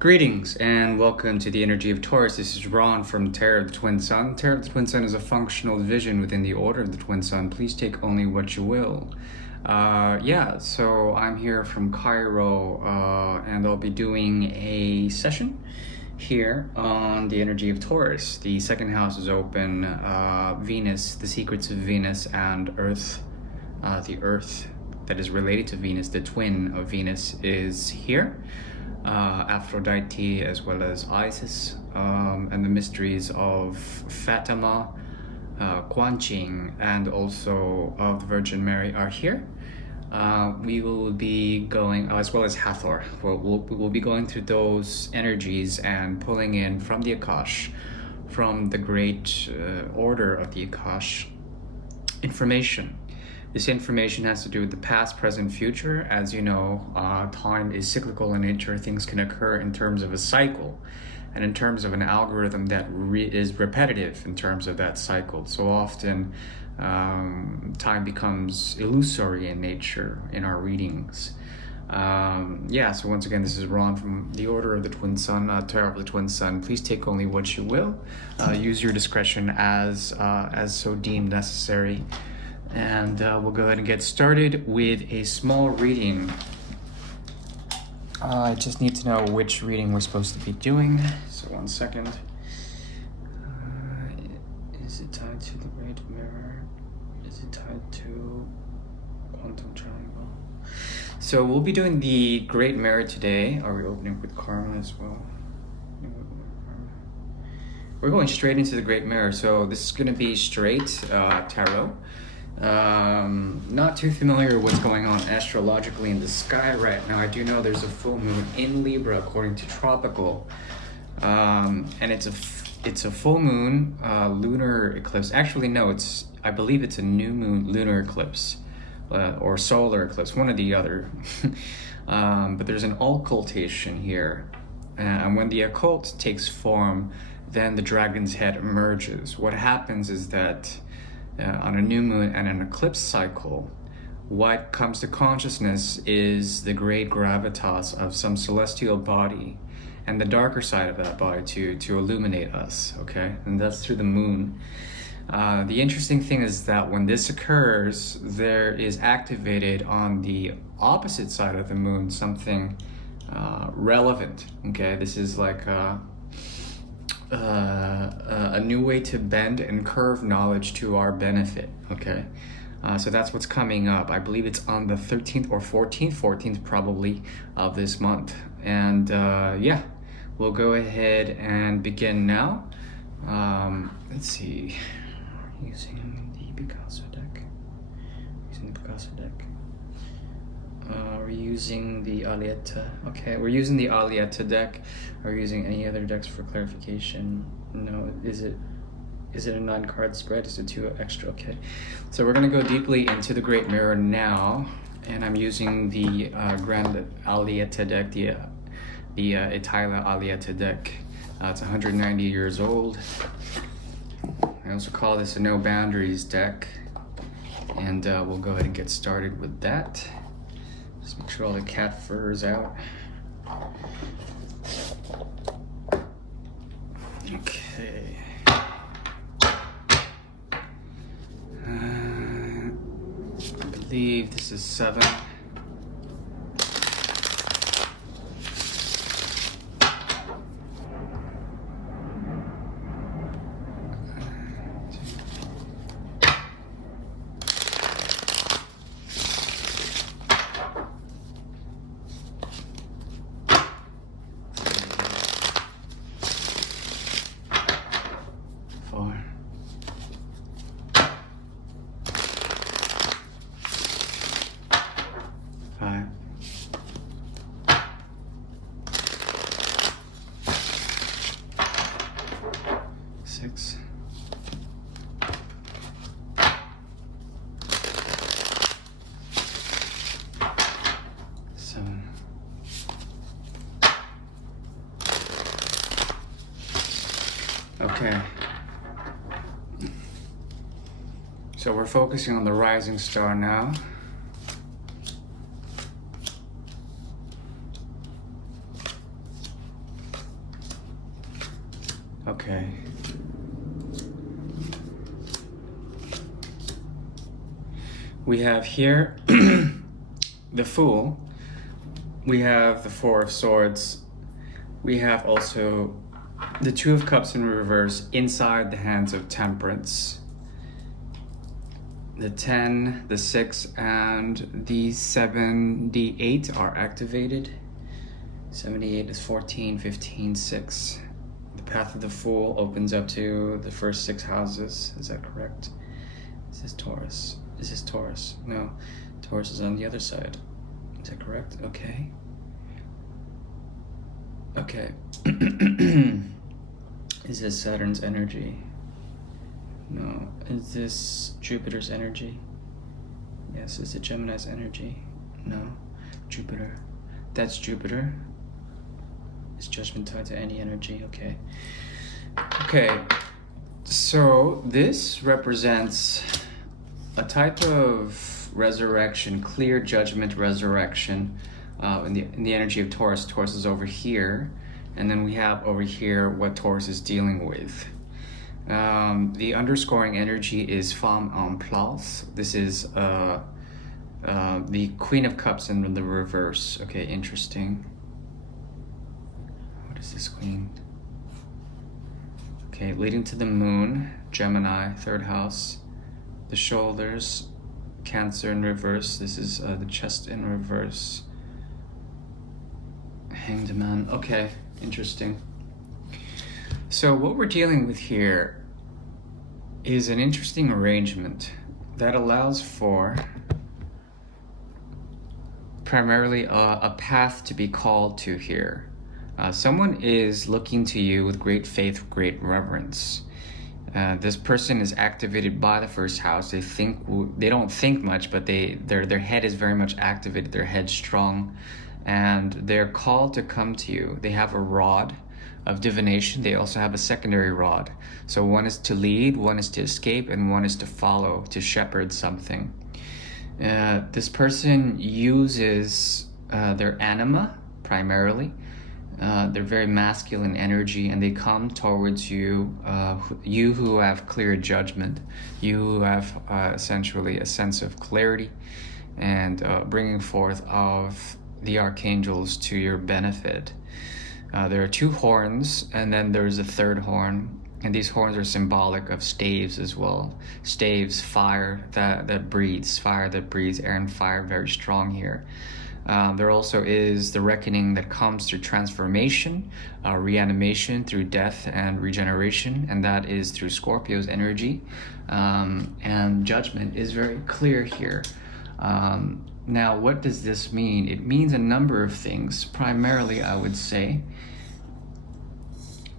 Greetings and welcome to the energy of Taurus. This is Ron from Tarot of the Twin Sun. Tarot of the Twin Sun is a functional division within the Order of the Twin Sun. Please take only what you will. So I'm here from Cairo and I'll be doing a session here on the energy of Taurus. The second house is open. Venus, the secrets of Venus and Earth, the Earth that is related to Venus, the twin of Venus is here. Aphrodite as well as Isis, and the mysteries of Fatima, Quan Qing, and also of the Virgin Mary are here. We will be going, as well as Hathor, we'll be going through those energies and pulling in from the Akash, from the great order of the Akash, information. This information has to do with the past, present, future. As you know, time is cyclical in nature. Things can occur in terms of a cycle and in terms of an algorithm that is repetitive in terms of that cycle. So often, time becomes illusory in nature in our readings. So once again, this is Ron from the Order of the Twin Sun, Tarot of the Twin Sun. Please take only what you will. Use your discretion as so deemed necessary. And we'll go ahead and get started with a small reading. I just need to know which reading we're supposed to be doing. So 1 second. Is it tied to the Great Mirror? Is it tied to Quantum Triangle? So we'll be doing the Great Mirror today. Are we opening with Karma as well? We're going straight into the Great Mirror. So this is going to be straight tarot. Not too familiar with what's going on astrologically in the sky right now. I do know there's a full moon in Libra according to tropical, and it's a full moon lunar eclipse. Actually, no, I believe it's a new moon lunar eclipse or solar eclipse, one or the other. But there's an occultation here, and when the occult takes form, then the dragon's head emerges. What happens is that on a new moon and an eclipse cycle, what comes to consciousness is the great gravitas of some celestial body and the darker side of that body to illuminate us, okay? And that's through the moon. The interesting thing is that when this occurs, there is activated on the opposite side of the moon something relevant, okay? This is like a new way to bend and curve knowledge to our benefit, okay? So that's what's coming up. I believe it's on the 13th or 14th probably of this month. And we'll go ahead and begin now. Let's see, using the Picasso deck. We're using the Alietta. Okay, we're using the Alietta deck. Are we using any other decks for clarification? No. Is it a 9-card spread? Is it 2 extra? Okay. So we're going to go deeply into the Great Mirror now, and I'm using the Grand Alietta deck, the Italia Alietta deck. It's 190 years old. I also call this a No Boundaries deck, and we'll go ahead and get started with that. Just make sure all the cat fur is out. Okay. I believe this is 7. Okay. So we're focusing on the rising star now. Okay. We have here the Fool. We have the Four of Swords. We have also the Two of Cups in reverse inside the hands of Temperance. The 10, the 6, and the 7, the 8 are activated. 78 is 14, 15, 6. The Path of the Fool opens up to the first 6 houses. Is that correct? Is this Taurus? Is this Taurus? No. Taurus is on the other side. Is that correct? Okay. Okay. Is this Saturn's energy? No. Is this Jupiter's energy? Yes. Is it Gemini's energy? No. Jupiter. That's Jupiter. Is judgment tied to any energy? Okay. Okay. So this represents a type of resurrection, clear judgment resurrection in the energy of Taurus. Taurus is over here. And then we have over here what Taurus is dealing with. The underscoring energy is femme en place. This is the Queen of Cups in the reverse. Okay, interesting. What is this Queen? Okay, leading to the Moon, Gemini, 3rd house. The shoulders, Cancer in reverse. This is the chest in reverse. Hanged Man. Okay, interesting. So what we're dealing with here is an interesting arrangement that allows for primarily a path to be called to here. Someone is looking to you with great faith, great reverence. This person is activated by the first house. They don't think much, but their head is very much activated. Their head's strong, and they're called to come to you. They have a rod of divination. They also have a secondary rod. So one is to lead, one is to escape, and one is to follow, to shepherd something. This person uses their anima primarily. They're very masculine energy, and they come towards you, you who have clear judgment, you who have essentially a sense of clarity and bringing forth of the archangels to your benefit. There are 2 horns, and then there's a 3rd horn, and these horns are symbolic of staves as well. Staves, fire that breathes, fire that breathes, air and fire, very strong here. There also is the reckoning that comes through transformation, reanimation through death and regeneration, and that is through Scorpio's energy. And judgment is very clear here. Now, what does this mean? It means a number of things. Primarily, I would say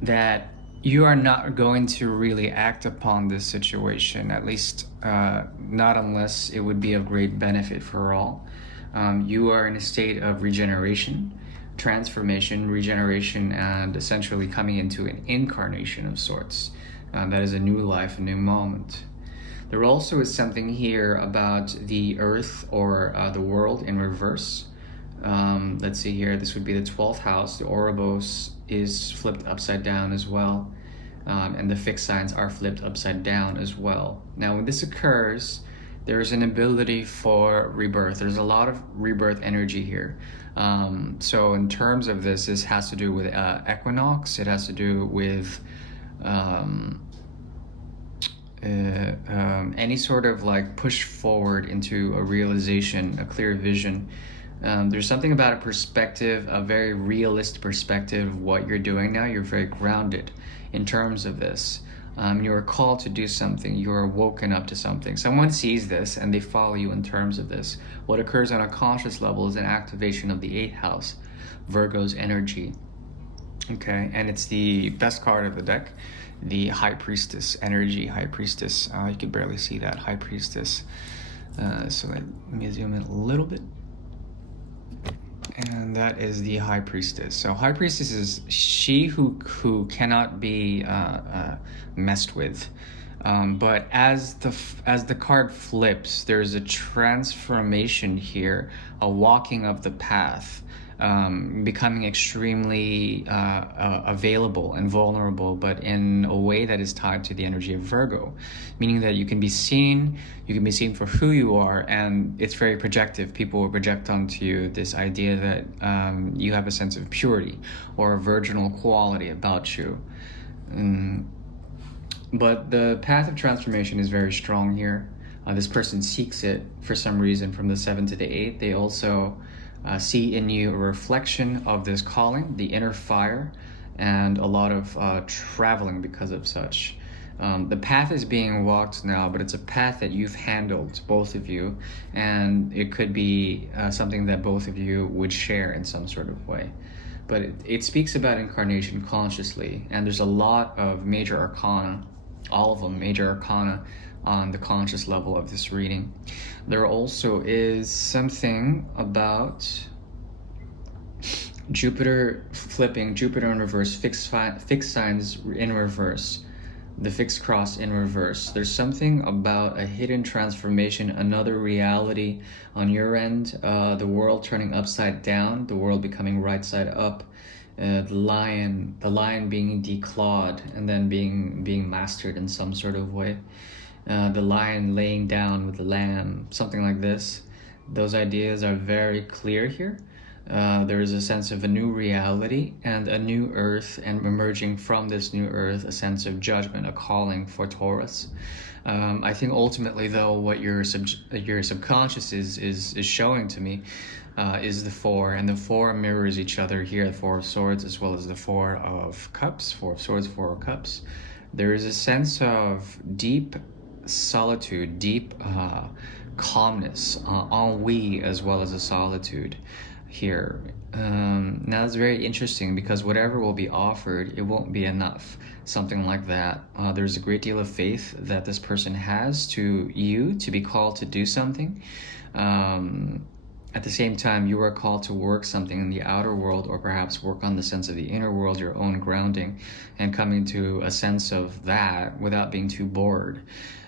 that you are not going to really act upon this situation, at least not unless it would be of great benefit for all. You are in a state of regeneration, transformation, regeneration, and essentially coming into an incarnation of sorts. That is a new life, a new moment. There also is something here about the earth or the world in reverse. Let's see here, this would be the 12th house. The Ouroboros is flipped upside down as well. And the fixed signs are flipped upside down as well. Now, when this occurs, there's an ability for rebirth. There's a lot of rebirth energy here. So in terms of this has to do with equinox. It has to do with any sort of like push forward into a realization, a clear vision. There's something about a perspective, a very realist perspective of what you're doing now. You're very grounded in terms of this. You are called to do something. You are woken up to something. Someone sees this and they follow you in terms of this. What occurs on a conscious level is an activation of the 8th house, Virgo's energy. Okay, and it's the best card of the deck, the High Priestess energy. High Priestess, you can barely see that, High Priestess. So let me zoom in a little bit. And that is the High Priestess. So High Priestess is she who cannot be messed with. But as the card flips, there's a transformation here, a walking of the path. becoming extremely available and vulnerable, but in a way that is tied to the energy of Virgo, meaning that you can be seen for who you are, and it's very projective. People will project onto you this idea that you have a sense of purity or a virginal quality about you. But the path of transformation is very strong here. This person seeks it for some reason from the 7th to the 8th. They also see in you a reflection of this calling, the inner fire, and a lot of traveling because of such. The path is being walked now, but it's a path that you've handled, both of you, and it could be something that both of you would share in some sort of way. But it speaks about incarnation consciously, and there's a lot of major arcana, all of them major arcana, on the conscious level of this reading. There also is something about Jupiter flipping, Jupiter in reverse, fixed signs in reverse, the fixed cross in reverse. There's something about a hidden transformation, another reality on your end, the world turning upside down, the world becoming right side up, the lion being declawed and then being mastered in some sort of way. The lion laying down with the lamb, something like this. Those ideas are very clear here. There is a sense of a new reality and a new earth, and emerging from this new earth, a sense of judgment, a calling for Taurus. I think ultimately, though, what your subconscious is showing to me is the 4, and the 4 mirrors each other here, the 4 of Swords as well as the 4 of Cups, 4 of Swords, 4 of Cups. There is a sense of deep solitude, deep calmness, ennui, as well as a solitude here. Now it's very interesting because whatever will be offered, it won't be enough, something like that. There's a great deal of faith that this person has to you to be called to do something. At the same time, you are called to work something in the outer world, or perhaps work on the sense of the inner world, your own grounding, and coming to a sense of that without being too bored.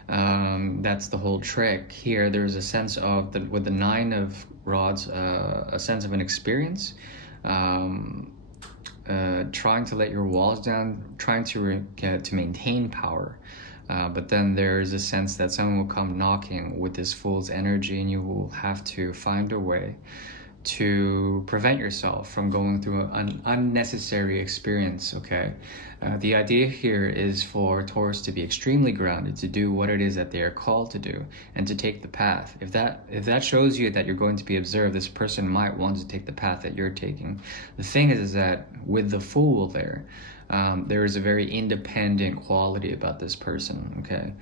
That's the whole trick here. There's a sense of, with the 9 of Rods, a sense of an experience, trying to let your walls down, trying to maintain power. But then there's a sense that someone will come knocking with this Fool's energy, and you will have to find a way to prevent yourself from going through an unnecessary experience, okay? The idea here is for Taurus to be extremely grounded, to do what it is that they are called to do, and to take the path. If that shows you that you're going to be observed, this person might want to take the path that you're taking. The thing is that with the Fool there is a very independent quality about this person, okay?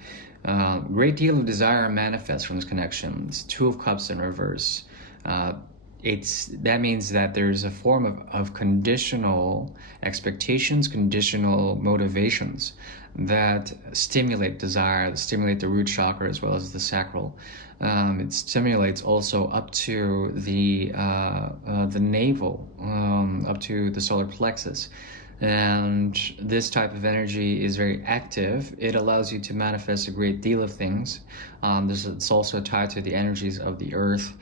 Great deal of desire manifests from this connection. It's 2 of Cups in reverse. That means that there's a form of conditional expectations, conditional motivations that stimulate desire, that stimulate the root chakra as well as the sacral. It stimulates also up to the navel, up to the solar plexus. And this type of energy is very active. It allows you to manifest a great deal of things. It's also tied to the energies of the earth.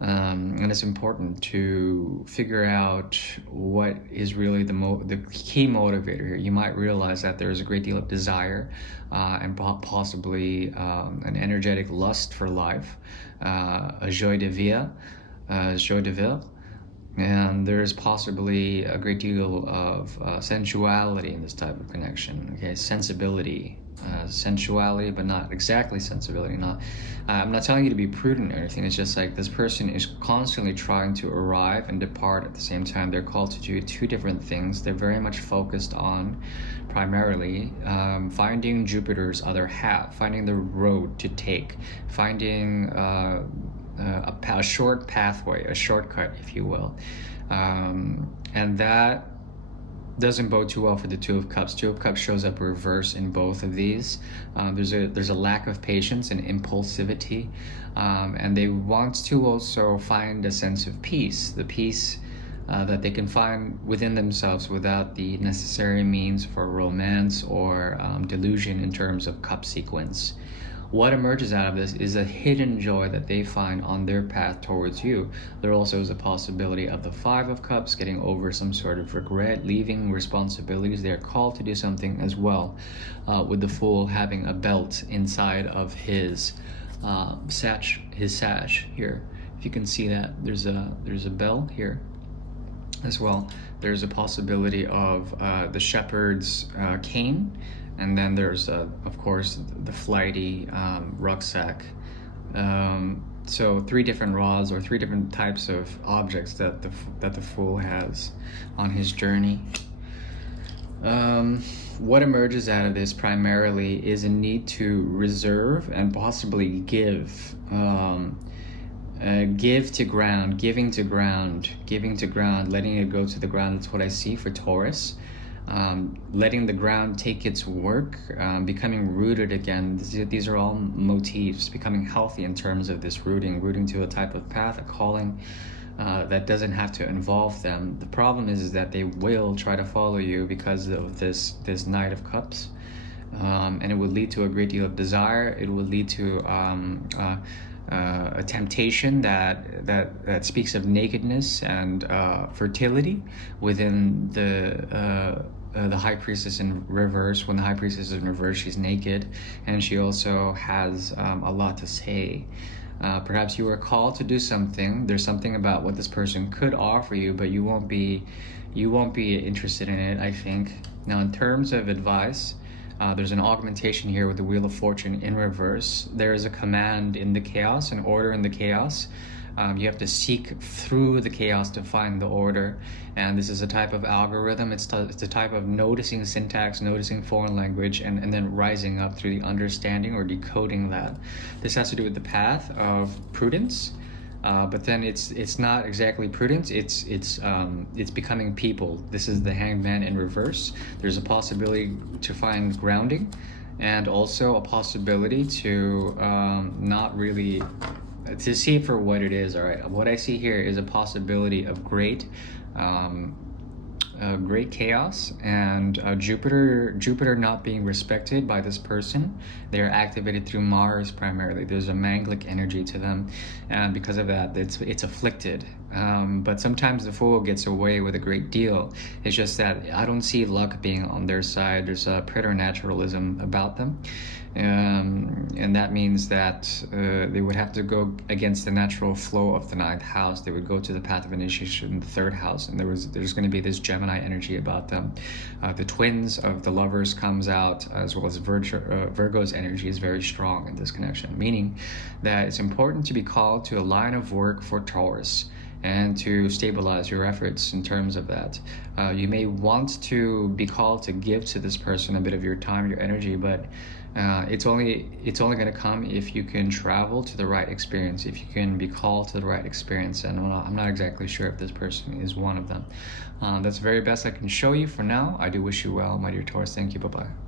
And it's important to figure out what is really the key motivator here. You might realize that there is a great deal of desire and possibly an energetic lust for life, a joie de vivre, and there is possibly a great deal of sensuality in this type of connection. Okay, sensibility. Sensuality, but not exactly sensibility. I'm not telling you to be prudent or anything. It's just like this person is constantly trying to arrive and depart at the same time. They're called to do 2 different things. They're very much focused on primarily finding Jupiter's other half, finding the road to take, finding a short pathway, a shortcut, if you will, and that doesn't bode too well for the 2 of Cups. 2 of Cups shows up reverse in both of these. There's a lack of patience and impulsivity, and they want to also find a sense of peace, the peace that they can find within themselves without the necessary means for romance or delusion in terms of cup sequence. What emerges out of this is a hidden joy that they find on their path towards you. There also is a possibility of the Five of Cups, getting over some sort of regret, leaving responsibilities. They're called to do something as well, with the Fool having a belt inside of his sash here. If you can see that, there's a bell here as well. There's a possibility of the shepherd's cane, and then there's of course the flighty rucksack. So 3 different rods, or 3 different types of objects that the Fool has on his journey. What emerges out of this primarily is a need to reserve and possibly give. Give to ground, giving to ground, letting it go to the ground. That's what I see for Taurus. Letting the ground take its work, becoming rooted again. These are all motifs, becoming healthy in terms of this rooting to a type of path, a calling that doesn't have to involve them. The problem is that they will try to follow you because of this Knight of Cups, and it would lead to a great deal of desire. It would lead to a temptation that speaks of nakedness and fertility within the High Priestess in reverse. When the High Priestess is in reverse, she's naked, and she also has a lot to say. Perhaps you are called to do something. There's something about what this person could offer you, but you won't be interested in it, I think. Now, in terms of advice, there's an augmentation here with the Wheel of Fortune in reverse. There is a command in the chaos, an order in the chaos. You have to seek through the chaos to find the order. And this is a type of algorithm. It's a type of noticing syntax, noticing foreign language, and then rising up through the understanding or decoding that. This has to do with the path of prudence. But then it's not exactly prudence. It's becoming people. This is the Hanged Man in reverse. There's a possibility to find grounding, and also a possibility to not really to see it for what it is. All right, what I see here is a possibility of great chaos, and Jupiter not being respected by this person. They are activated through Mars primarily. There's a manglic energy to them, and because of that, it's afflicted. But sometimes the Fool gets away with a great deal. It's just that I don't see luck being on their side. There's a preternaturalism about them, and that means that they would have to go against the natural flow of the 9th house. They would go to the path of initiation in the 3rd house, and there's going to be this Gemini energy about them. The twins of the lovers comes out, as well as Virgo's energy is very strong in this connection, meaning that it's important to be called to a line of work for Taurus and to stabilize your efforts in terms of that. You may want to be called to give to this person a bit of your time, your energy, but it's only going to come if you can travel to the right experience, if you can be called to the right experience, and I'm not exactly sure if this person is one of them. That's the very best I can show you for now. I do wish you well, my dear Taurus. Thank you. Bye-bye.